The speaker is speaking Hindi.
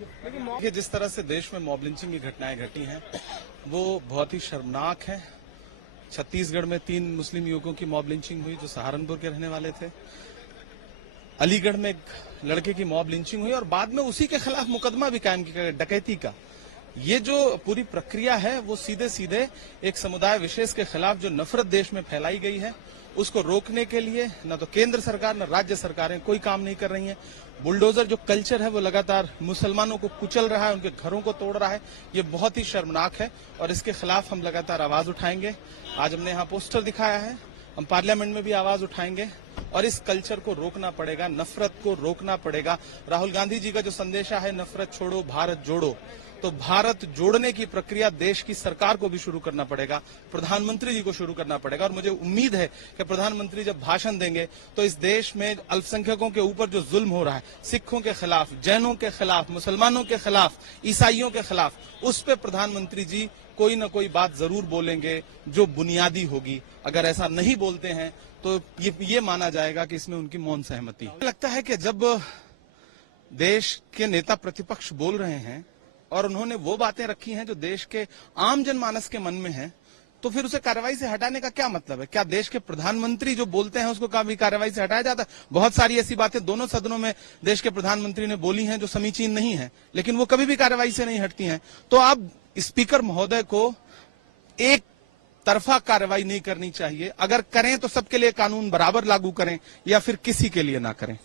देखिए, जिस तरह से देश में मॉब लिंचिंग की घटनाएं घटी हैं वो बहुत ही शर्मनाक है। छत्तीसगढ़ में 3 मुस्लिम युवकों की मॉब लिंचिंग हुई जो सहारनपुर के रहने वाले थे। अलीगढ़ में एक लड़के की मॉब लिंचिंग हुई और बाद में उसी के खिलाफ मुकदमा भी कायम किया गया डकैती का। ये जो पूरी प्रक्रिया है वो सीधे सीधे एक समुदाय विशेष के खिलाफ जो नफरत देश में फैलाई गई है उसको रोकने के लिए न तो केंद्र सरकार न राज्य सरकारें कोई काम नहीं कर रही हैं। बुलडोजर जो कल्चर है वो लगातार मुसलमानों को कुचल रहा है, उनके घरों को तोड़ रहा है। ये बहुत ही शर्मनाक है और इसके खिलाफ हम लगातार आवाज उठाएंगे। आज हमने यहाँ पोस्टर दिखाया है, हम पार्लियामेंट में भी आवाज उठाएंगे और इस कल्चर को रोकना पड़ेगा, नफरत को रोकना पड़ेगा। राहुल गांधी जी का जो संदेशा है नफरत छोड़ो भारत जोड़ो, तो भारत जोड़ने की प्रक्रिया देश की सरकार को भी शुरू करना पड़ेगा, प्रधानमंत्री जी को शुरू करना पड़ेगा। और मुझे उम्मीद है कि प्रधानमंत्री जब भाषण देंगे तो इस देश में अल्पसंख्यकों के ऊपर जो जुल्म हो रहा है, सिखों के खिलाफ, जैनों के खिलाफ, मुसलमानों के खिलाफ, ईसाइयों के खिलाफ, उस पर प्रधानमंत्री जी कोई न कोई बात जरूर बोलेंगे जो बुनियादी होगी। अगर ऐसा नहीं बोलते हैं तो ये माना जाएगा कि इसमें उनकी मौन सहमति है। लगता है कि जब देश के नेता प्रतिपक्ष बोल रहे हैं और उन्होंने वो बातें रखी हैं जो देश के आम जनमानस के मन में है, तो फिर उसे कार्रवाई से हटाने का क्या मतलब है? क्या देश के प्रधानमंत्री जो बोलते हैं उसको कभी कार्रवाई से हटाया जाता है? बहुत सारी ऐसी बातें दोनों सदनों में देश के प्रधानमंत्री ने बोली हैं जो समीचीन नहीं है, लेकिन वो कभी भी कार्रवाई से नहीं हटती हैं। तो आप स्पीकर महोदय को एक तरफा कार्रवाई नहीं करनी चाहिए। अगर करें तो सबके लिए कानून बराबर लागू करें या फिर किसी के लिए ना करें।